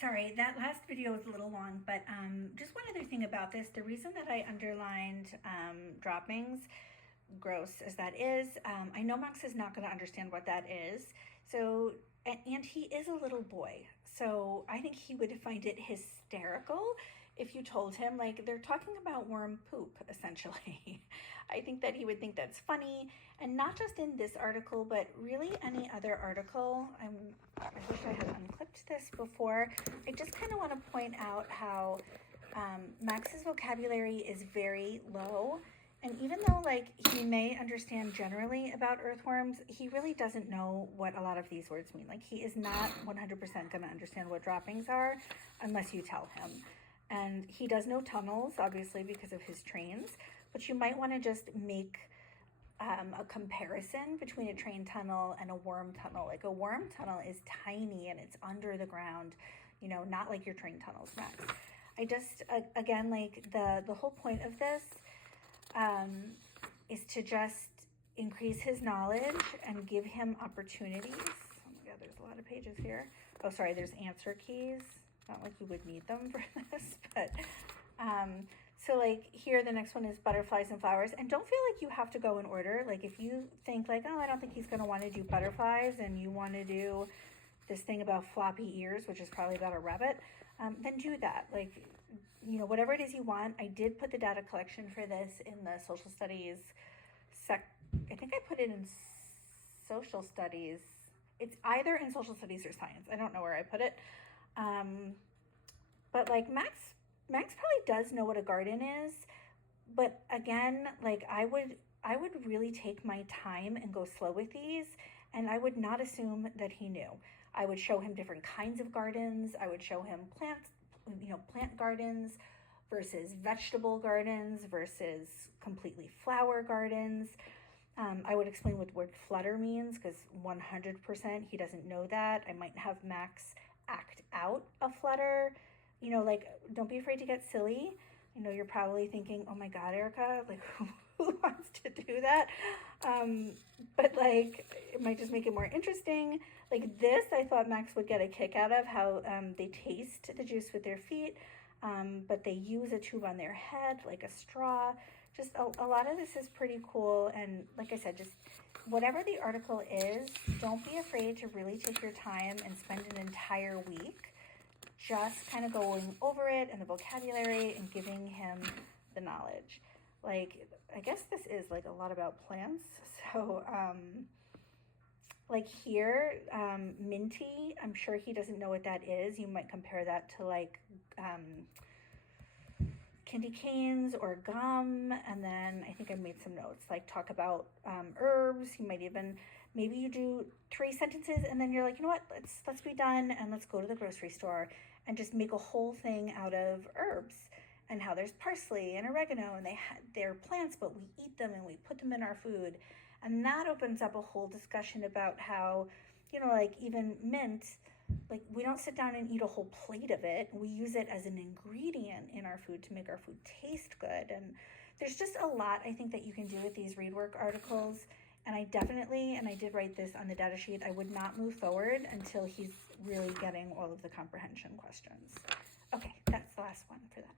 Sorry, that last video was a little long, but just one other thing about this. The reason that I underlined droppings, gross as that is, I know Max is not going to understand what that is. So, and he is a little boy. So I think he would find it hysterical if you told him, like, they're talking about worm poop, essentially. I think that he would think that's funny, and not just in this article, but really any other article. I wish I had unclipped this before. I just kind of want to point out how Max's vocabulary is very low. And even though, like, he may understand generally about earthworms, he really doesn't know what a lot of these words mean. Like, he is not 100% going to understand what droppings are unless you tell him. And he does know tunnels, obviously, because of his trains. But you might want to just make a comparison between a train tunnel and a worm tunnel. Like, a worm tunnel is tiny and it's under the ground, you know, not like your train tunnels, Max. I just, again, like, the whole point of this is to just increase his knowledge and give him opportunities. Oh my God, there's a lot of pages here. Oh, sorry, there's answer keys. Not like you would need them for this, but so like here, the next one is butterflies and flowers. And don't feel like you have to go in order. Like if you think like, oh, I don't think he's going to want to do butterflies and you want to do this thing about floppy ears, which is probably about a rabbit, then do that. Like, you know, whatever it is you want. I did put the data collection for this in the social studies I think I put it in social studies. It's either in social studies or science. I don't know where I put it. But like Max probably does know what a garden is, but again, like I would really take my time and go slow with these, and I would not assume that he knew. I would show him different kinds of gardens. I would show him plant gardens versus vegetable gardens versus completely flower gardens. I would explain what the word flutter means, because 100% he doesn't know that. I might have Max act out a flutter. You know, like, don't be afraid to get silly. You know, you're probably thinking, oh my God, Erica, like, who wants to do that? But like, it might just make it more interesting. Like this, I thought Max would get a kick out of how they taste the juice with their feet, but they use a tube on their head, like a straw. Just a lot of this is pretty cool. And like I said, just whatever the article is, don't be afraid to really take your time and spend an entire week just kind of going over it and the vocabulary and giving him the knowledge. Like, I guess this is like a lot about plants. So, like here, minty, I'm sure he doesn't know what that is. You might compare that to like candy canes or gum. And then I think I made some notes, like talk about herbs. You might even, maybe you do 3 sentences and then you're like, you know what, let's be done and let's go to the grocery store and just make a whole thing out of herbs and how there's parsley and oregano and they're plants, but we eat them and we put them in our food. And that opens up a whole discussion about how, you know, like even mint, like we don't sit down and eat a whole plate of it. We use it as an ingredient in our food to make our food taste good. And there's just a lot I think that you can do with these ReadWork articles. And I did write this on the data sheet, I would not move forward until he's really getting all of the comprehension questions. Okay, that's the last one for that.